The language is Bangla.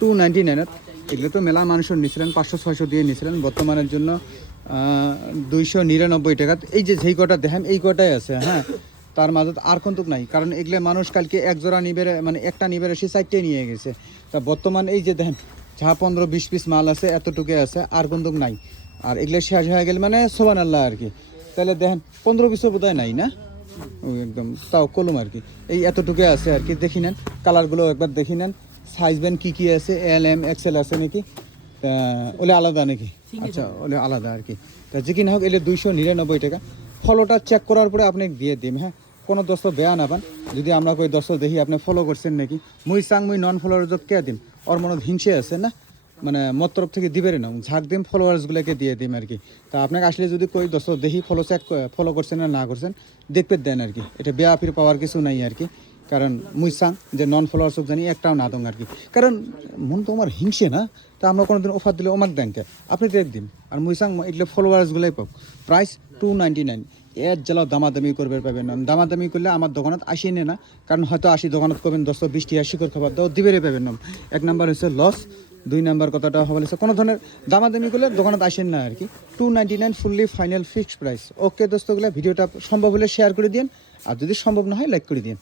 299 এগুলো তো মেলা মানুষের নিয়েছিলেন 500-600 দিয়ে নিয়েছিলেন, বর্তমানের জন্য 299 টাকা। এই যে যেই কটা দেখেন এই কটাই আছে, হ্যাঁ, তার মাঝে আর কিন্তু নাই, কারণ এগুলো মানুষ কালকে এক জোড়া নিবে, মানে একটা নিবে এসে 4টে নিয়ে গেছে। তা বর্তমান এই যে দেখেন যা 15-20 পিস মাল আছে এতটুকু আছে, আর কিন্তু নাই। আর এগুলো শেষ হয়ে গেলে মানে সুবহানাল্লাহ আর কি। তাহলে দেখেন 15 পিসও বোধহয় নাই না, ওই একদম তাও কলম আর কি। এই এতটুকু আছে আর কি, দেখি নেন কালারগুলো একবার দেখি নেন। সাইজ ব্যান্ড কী কী আছে, এল এম এক্সেল আছে নাকি, ওলে আলাদা নাকি? আচ্ছা, ওলে আলাদা আর কি। তা যে কি না হোক, এলে 299 টাকা। ফলোটা চেক করার পরে আপনি দিয়ে দিন, হ্যাঁ, কোনো দোস্ত বেয়া না পান। যদি আমরা কই দোস্ত দেখি আপনি ফলো করছেন নাকি, মুই চাং মুই নন ফলোয়ার কে দিন, ওর মনে হিংসে আছে না, মানে মোর তরফ থেকে দিবে না, ঝাঁক দিম ফলোয়ার্সগুলোকে দিয়ে দিম আর কি। তা আপনাকে আসলে যদি কই দোস্ত দেখি ফলো করছেন না করছেন দেখতে দেন আর কি। এটা বেয়া ফির পাওয়ার কিছু নাই আর কি, কারণ মুই চাং যে নন ফলোয়ার্সক জানি একটাও না দং আর কি। কারণ মন তো আমার হিংসে না, তা আমরা কোনোদিন অফার দিলে ওমাক দেনকে, আপনি তো একদিন। আর মুই চাং এগুলো ফলোয়ার্সগুলোই পাব। প্রাইস 299। এর জেলাও দামাদামি করবে পাবেন না, দামাদামি করলে আমার দোকানত আসি না, কারণ হয়তো আসি দোকানত করবেন 10-20 টাকা শিকড় খাবার দাও দিবে পাবেন না। এক নাম্বার হচ্ছে লস, 2 নাম্বার কথাটা হবে কোনো ধরনের দামাদামি করলে দোকানত আসেন না আর কি। 299 ফুললি ফাইনাল ফিক্সড প্রাইস। ওকে দোস্তগুলো, ভিডিওটা সম্ভব হলে শেয়ার করে দিন, আর যদি সম্ভব না হয় লাইক করে দিন।